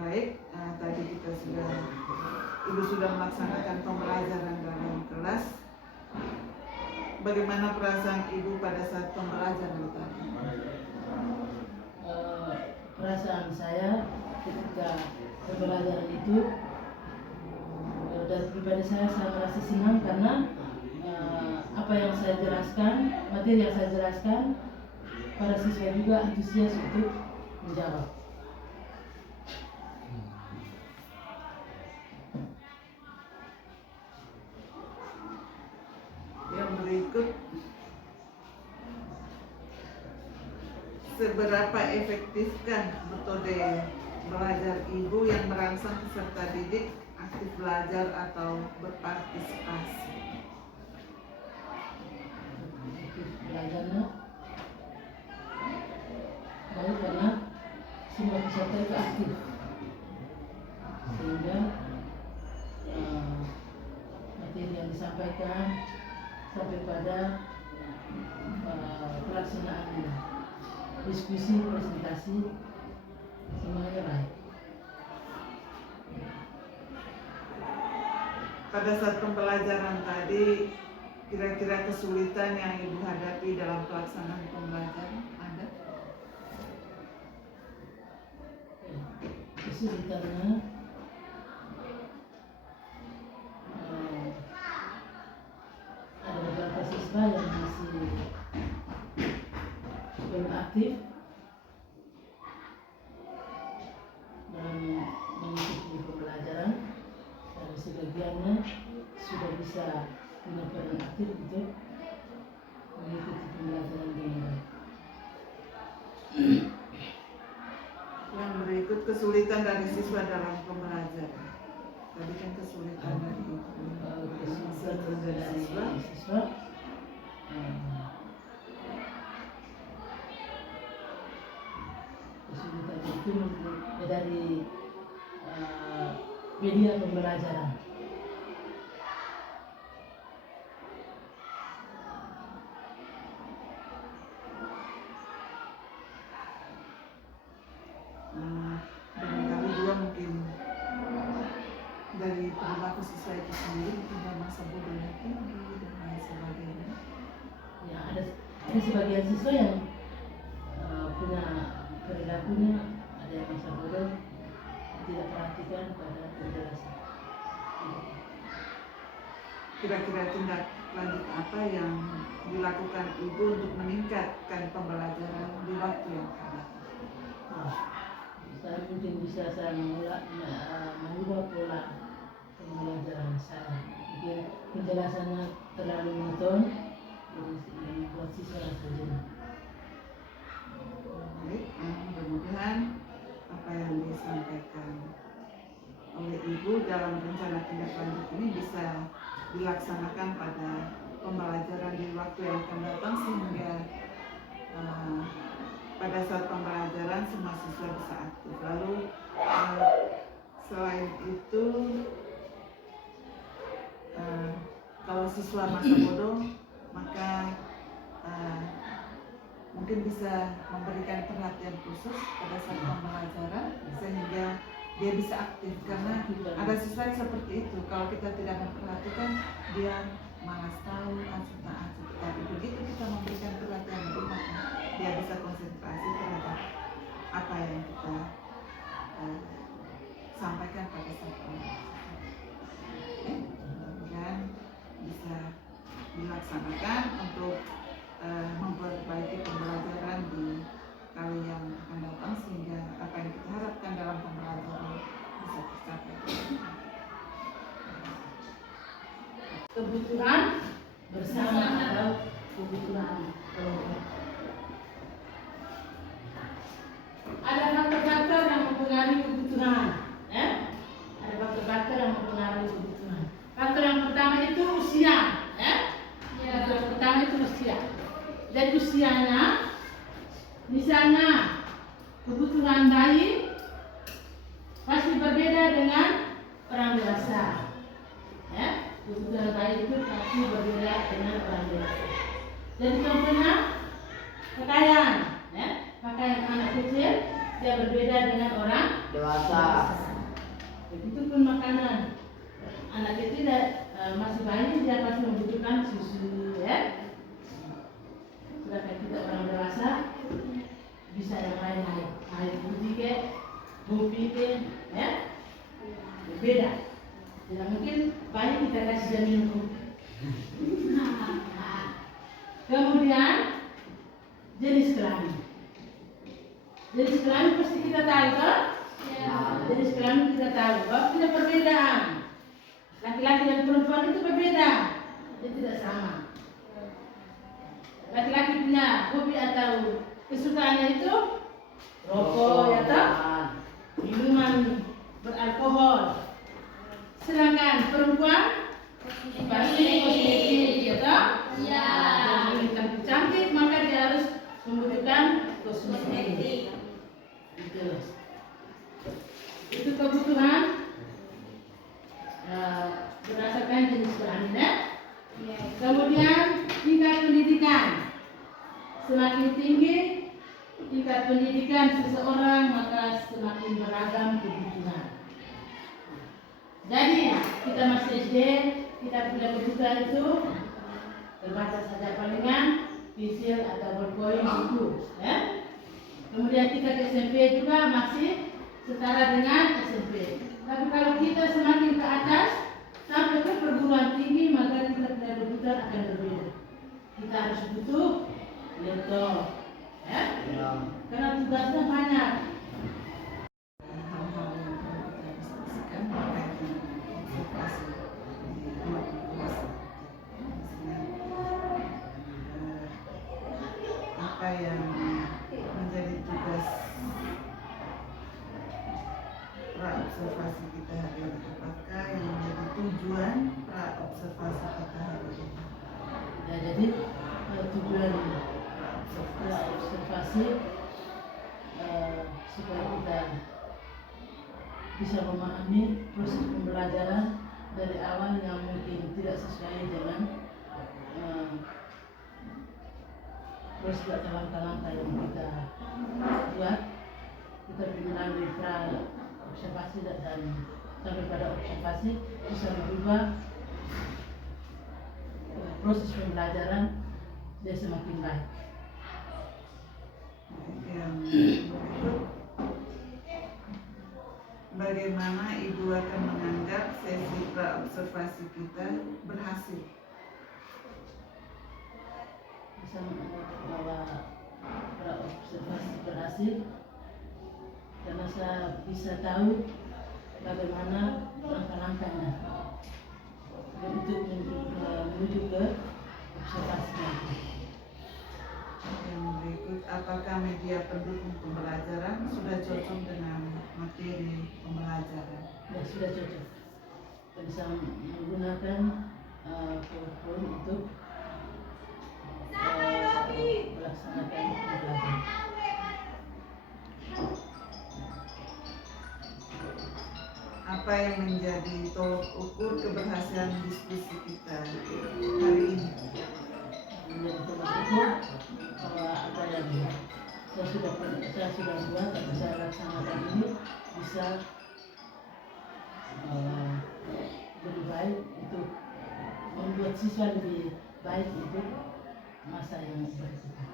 Baik, tadi Ibu sudah melaksanakan pembelajaran dalam kelas. Bagaimana perasaan Ibu pada saat pembelajaran tadi? Perasaan saya ketika pembelajaran itu, dari pribadi saya merasa senang karena apa yang saya jelaskan, materi yang saya jelaskan, para siswa juga antusias untuk menjawab. Yang berikut, seberapa efektifkah metode belajar Ibu yang merangsang peserta didik aktif belajar atau berpartisipasi? Belajarnya baik karena semua peserta itu aktif, sehingga materi yang disampaikan sampai pada pelaksanaan diskusi, presentasi, semuanya baik. Pada saat pembelajaran tadi, kira-kira kesulitan yang Ibu hadapi dalam pelaksanaan pembelajaran ada? Kesulitannya ada beberapa siswa yang masih belum aktif dalam mengikuti pembelajaran, dan sebagiannya sudah bisa punya peran aktif untuk mengikuti pembelajaran dengan baik. Yang berikut, kesulitan dari siswa dalam pembelajaran. Tadi kan kesulitan dari Ibu. Kesulitan dari siswa kesulitan itu dari media pembelajaran. Barangkali juga mungkin dari perilaku siswa itu sendiri, tidak masa bodohnya tinggi dan lain sebagainya. Ya, ada sebagian siswa yang punya perilakunya, ada yang masa bodoh, tidak perhatikan pada penjelasan. Kira-kira tindak lanjut apa yang dilakukan Ibu untuk meningkatkan pembelajaran di waktu yang akan datang? Saya mungkin bisa mengubah pola pembelajaran saya. Mungkin penjelasannya terlalu monoton, jadi membuat siswa rasa jenuh. Baik, mudah-mudahan apa yang disampaikan oleh Ibu dalam rencana tindak lanjut ini bisa dilaksanakan pada pembelajaran di waktu yang akan datang, sehingga pada saat pembelajaran semua siswa bisa aktif. Lalu selain itu, kalau siswa masa bodoh, maka mungkin bisa memberikan perhatian khusus pada saat pembelajaran sehingga dia bisa aktif, karena ada siswa yang seperti itu. Kalau kita tidak memperhatikan, dia malas tahu, tapi begitu kita memberikan perhatian lebih, maka dia bisa konsentrasi terhadap apa yang kita sampaikan pada saat pembelajaran. Mudah-mudahan bisa dilaksanakan untuk memperbaiki pembelajaran di kali yang akan datang, sehingga apa yang kita harapkan dalam pembelajaran bisa tercapai. Kebutuhan bersama atau kebutuhan kelompok. Ada faktor-faktor yang mempengaruhi kebutuhan, ada faktor-faktor yang mempengaruhi kebutuhan. Faktor yang pertama itu usia, Faktor yang pertama itu usia. Jadi usianya, misalnya kebutuhan bayi pasti berbeda dengan orang dewasa. Kebutuhan bayi itu pasti berbeda dengan orang dewasa. Jadi contohnya pakaian, pakaian anak kecil dia berbeda dengan orang dewasa. Begitupun makanan. Anak kecil masih bayi dia pasti membutuhkan susu, ya. Sedangkan kita orang dewasa bisa yang lain-lain, air putih ke, kopi ke, ya. Berbeda. Tidak mungkin bayi kita kasih dia minum kopi. Kemudian jenis kelamin. Jenis kelamin pasti kita tahu, kan? Jenis kelamin kita tahu. Bahwa tidak perbedaan. Laki-laki dan perempuan itu berbeda. Dia tidak sama. Laki-laki punya hobi atau kesukaannya itu rokok, ya toh? Minuman beralkohol. Sedangkan perempuan pasti kosmetik, ya toh? Ya. Jadi cantik maka dia harus membutuhkan kosmetik. Itu kebutuhan berdasarkan jenis kelamin, ya. Kemudian tingkat pendidikan. Semakin tinggi tingkat pendidikan seseorang maka semakin beragam kebutuhan. Jadi kita masih SD, kita punya kebutuhan itu terbatas saja, palingan pensil atau berkoin itu, ya. Kemudian tingkat SMP juga masih setara dengan SMP. Tapi kalau kita semakin ke atas sampai ke perguruan tinggi maka kita punya kebutuhan akan berbeda. Kita harus butuh laptop, ya. Karena tugasnya banyak. Hal-hal yang perlu kita diskusikan terkait dengan observasi di ruang kelas. Apa yang menjadi tugas pra-observasi kita hari ini? Apakah yang menjadi tujuan pra-observasi kita hari ini? Ya, jadi tujuan observasi supaya kita bisa memahami proses pembelajaran dari awal yang mungkin tidak sesuai dengan proses langkah-langkah yang kita buat. Kita melalui pra observasi dan sampai pada observasi bisa berubah proses pembelajaran dia semakin baik. Yang berikut, bagaimana Ibu akan menganggap sesi pra-observasi kita berhasil? Bisa menganggap bahwa pra-observasi berhasil karena saya bisa tahu bagaimana langkah-langkahnya untuk menuju ke observasi nanti. Yang berikut, apakah media pendukung pembelajaran sudah cocok dengan materi pembelajaran? Ya, sudah cocok. Kita bisa menggunakan PowerPoint untuk melaksanakan pembelajaran. Apa yang menjadi tolok ukur keberhasilan diskusi kita hari ini? Menjadi tolak ukur bahwa apa yang saya sudah buat atau saya laksanakan ini bisa lebih baik untuk membuat siswa lebih baik untuk masa yang berikutnya.